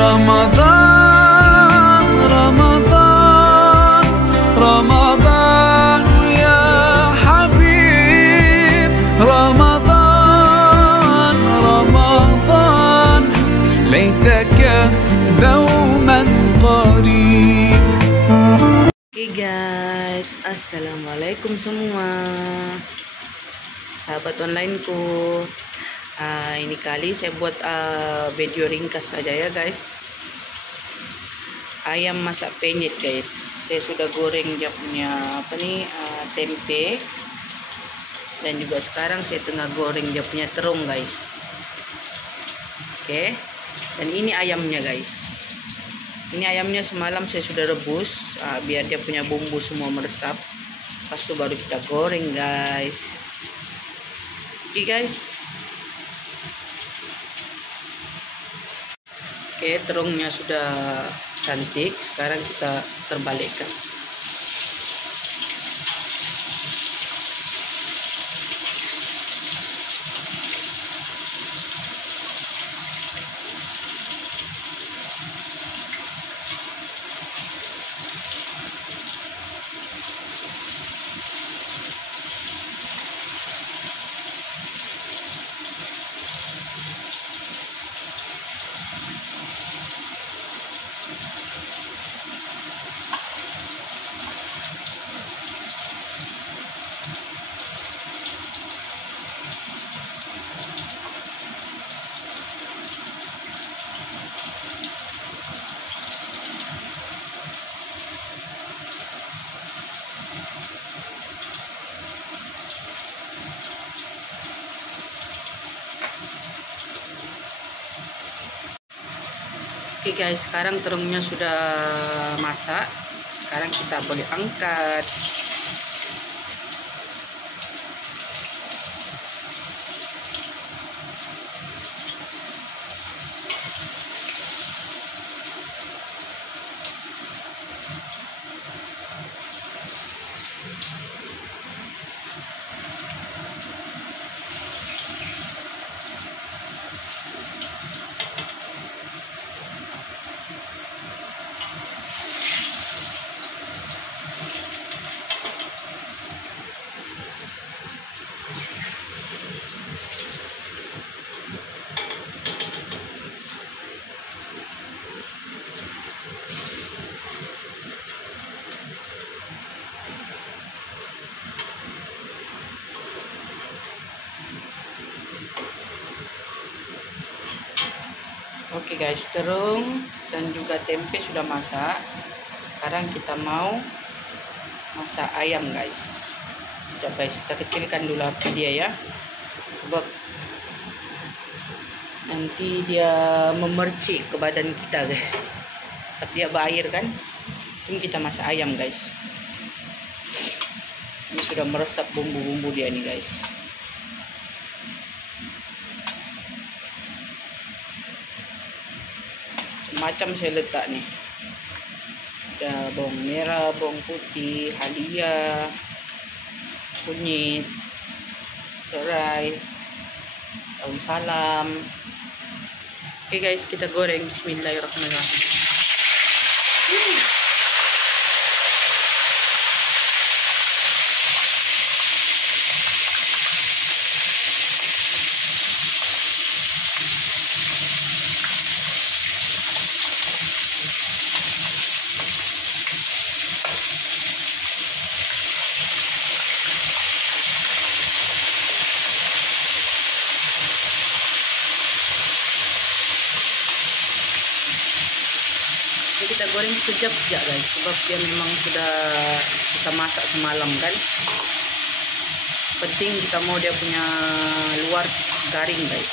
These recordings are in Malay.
رمضان رمضان رمضان يا حبيب رمضان رمضان ليتك دوما قريب. Oke guys, assalamualaikum semua sahabat onlineku. Ini kali saya buat video ringkas saja ya guys. Ayam masak penyet guys. Saya sudah goreng dia punya tempe, dan juga sekarang saya tengah goreng dia punya terung guys. Oke, dan ini ayamnya guys. Ini ayamnya semalam saya sudah rebus biar dia punya bumbu semua meresap. Lepas itu baru kita goreng guys. Oke guys. Oke, terungnya sudah cantik. Sekarang kita terbalikkan. Oke guys, sekarang terungnya sudah masak. Sekarang kita boleh angkat. Oke guys, terung dan juga tempe sudah masak. Sekarang kita mau masak ayam guys. Udah guys, kita kecilkan dulu api dia ya, sebab nanti dia memercik ke badan kita guys. Tapi dia berair kan. Ini kita masak ayam guys. Ini sudah meresap bumbu-bumbu dia nih guys. Macam saya letak nih, ada bawang merah, bawang putih, halia, kunyit, serai, daun salam. Oke guys, kita goreng. Bismillahirrahmanirrahim. Kita goreng sekejap guys, sebab dia memang sudah kita masak semalam kan. Penting kita mau dia punya luar garing guys.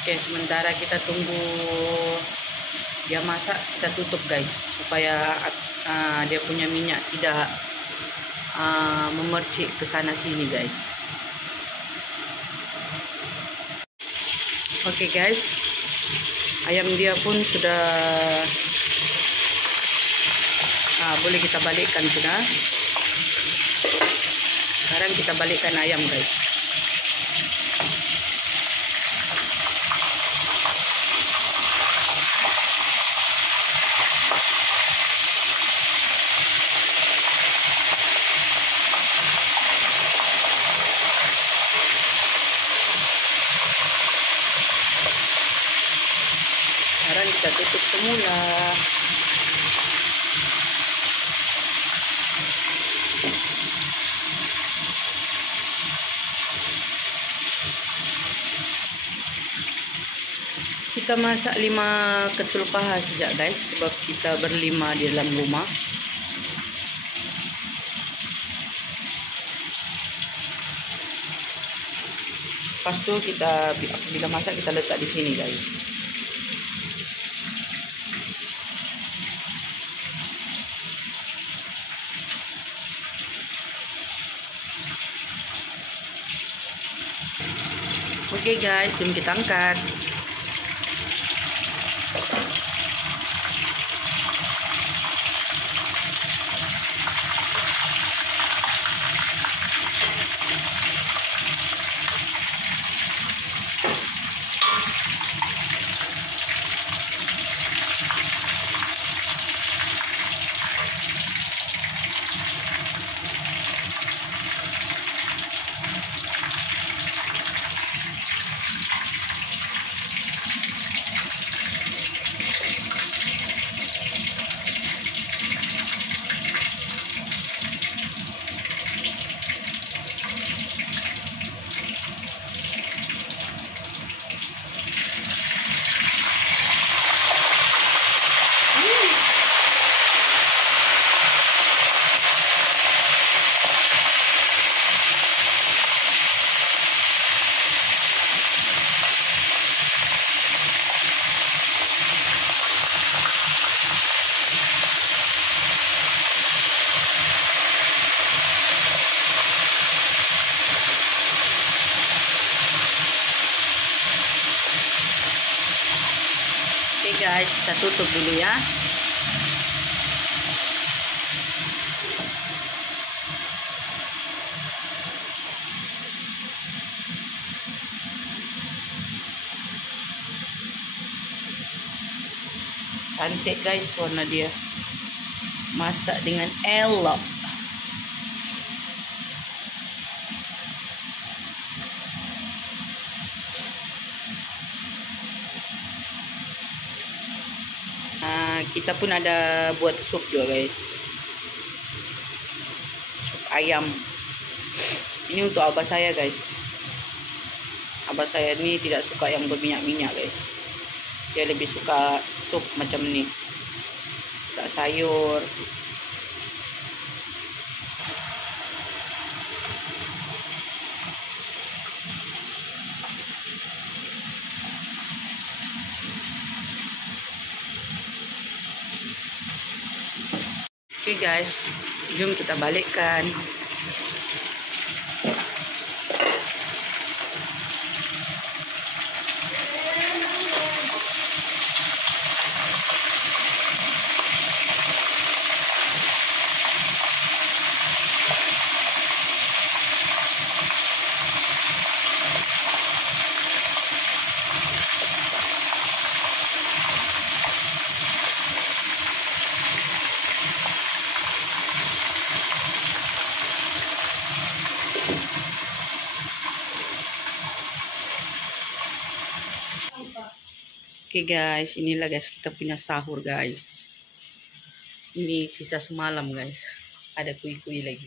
Oke, sementara kita tunggu dia masak, kita tutup guys, supaya dia punya minyak tidak memercik ke sana sini guys. Oke guys, ayam dia pun sudah Boleh kita balikkan sudah. Sekarang kita balikkan ayam guys. Sekarang kita tutup semula. Kita masak 5 ketul paha saja guys, sebab kita berlima di dalam rumah. Lepas tu kita bila masak kita letak di sini guys. Oke guys, sebelum kita angkat. Oke guys, kita tutup dulu ya. Cantik guys warna dia. Masak dengan elok. Kita pun ada buat sup juga guys. Sup ayam. Ini untuk abah saya guys. Abah saya ni tidak suka yang berminyak-minyak guys. Dia lebih suka sup macam ni. Tak sayur. Oke guys, jom kita balikkan. Oke guys, inilah guys kita punya sahur guys. Ini sisa semalam guys. Ada kuih-kuih lagi.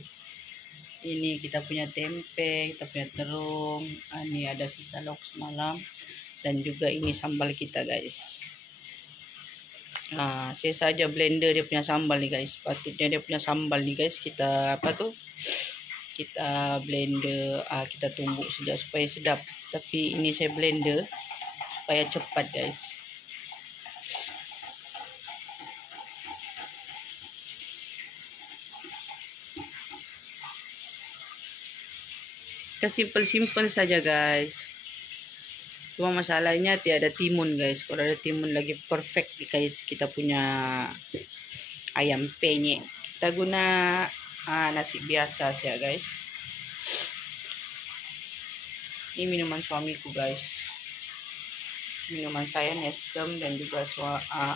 Ini kita punya tempe, kita punya terung. Ini ada sisa lauk semalam. Dan juga ini sambal kita guys. Saya saja blender dia punya sambal nih guys. Patutnya dia punya sambal nih guys. Kita kita blender, kita tumbuk saja supaya sedap. Tapi ini saya blender supaya cepat guys. Kita simple-simple saja guys. Cuma masalahnya tiada timun guys. Kalau ada timun lagi perfect guys kita punya ayam penyet. Kita guna nasi biasa saja guys. Ini minuman suamiku guys. Minuman saya Nestem dan juga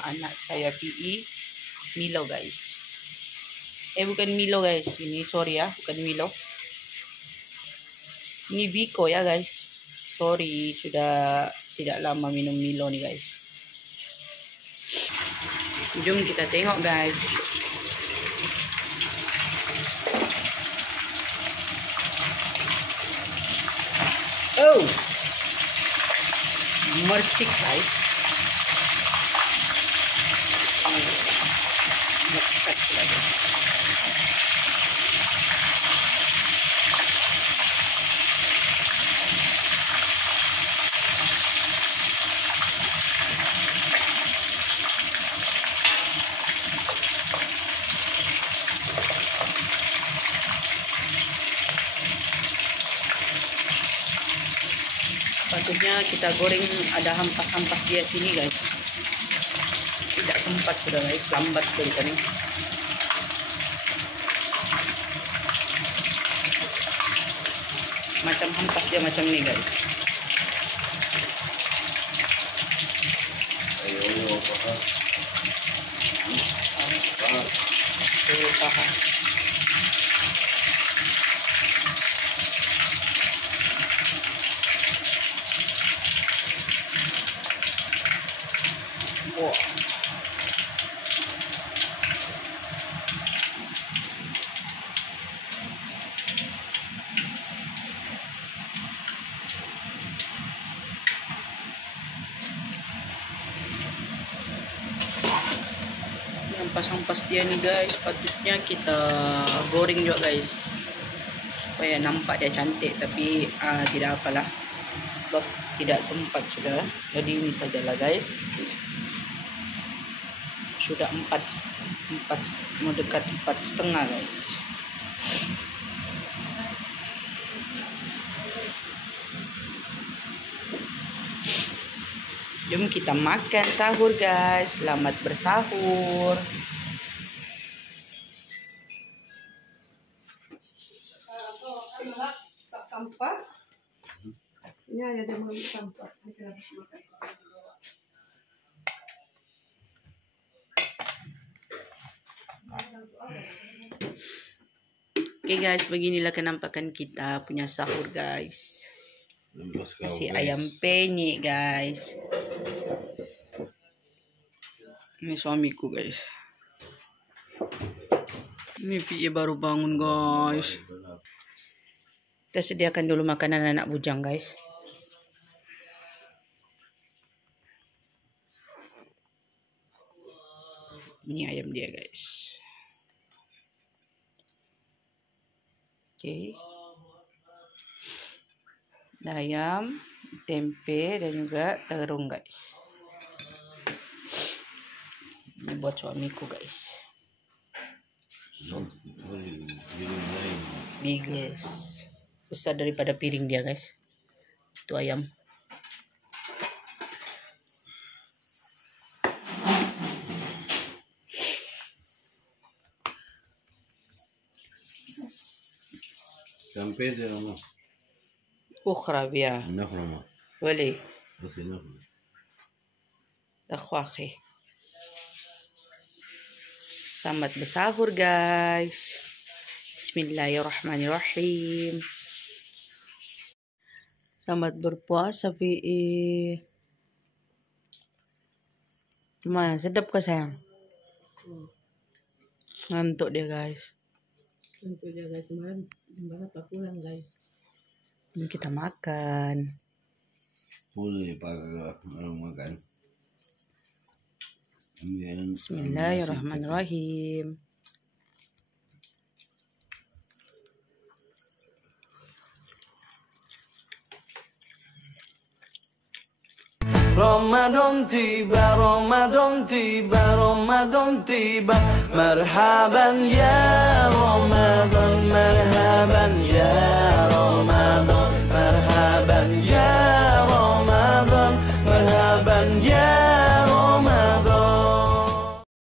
anak saya PE Milo guys. Bukan Milo guys. Ini sorry ya, bukan Milo. Ini Vico ya guys. Sorry, sudah tidak lama minum Milo nih guys. Jom kita tengok guys. Oh, mercik guys. Mercik lagi. Patutnya kita goreng ada hampas-hampas dia sini guys. Tidak sempat sudah guys, lambat sekali tadi. Macam hampas dia macam ni guys. Ayo tahan. Wow. Hampas-hampas dia nih guys, patutnya kita goreng juga guys supaya nampak dia cantik, tapi tidak apalah sebab tidak sempat sudah. Jadi ini sajalah guys. Sudah 4 mau dekat 4,5 guys. Jom kita makan sahur guys. Selamat bersahur. Sampah. Ini ada yang mau sampah. Oke guys, beginilah kenampakan kita punya sahur guys. Nasi ayam penyet guys. Ini suamiku guys. Ini PE baru bangun guys. Kita sediakan dulu makanan anak bujang guys. Ini ayam dia guys. Oke. Ayam, tempe dan juga terung guys. Ini buat suamiku guys. Biggest. Besar daripada piring dia guys. Itu ayam. Sampai dia lama. أخرى بيا نخرم. ولي بس نخرم. أخواخي. Selamat bersahur guys. Bismillahirrahmanirrahim. Selamat berpuasa PE. Gimana? Sedap kah sayang? Ngantuk dia guys. Untuk jaga semalam berapa pulang guys. Ini kita makan. Boleh pakai makan. Bismillahirrahmanirrahim. رمضان tiba, Ramadan tiba, Ramadan tiba. Marhaban ya Ramadan, marhaban ya Ramadan.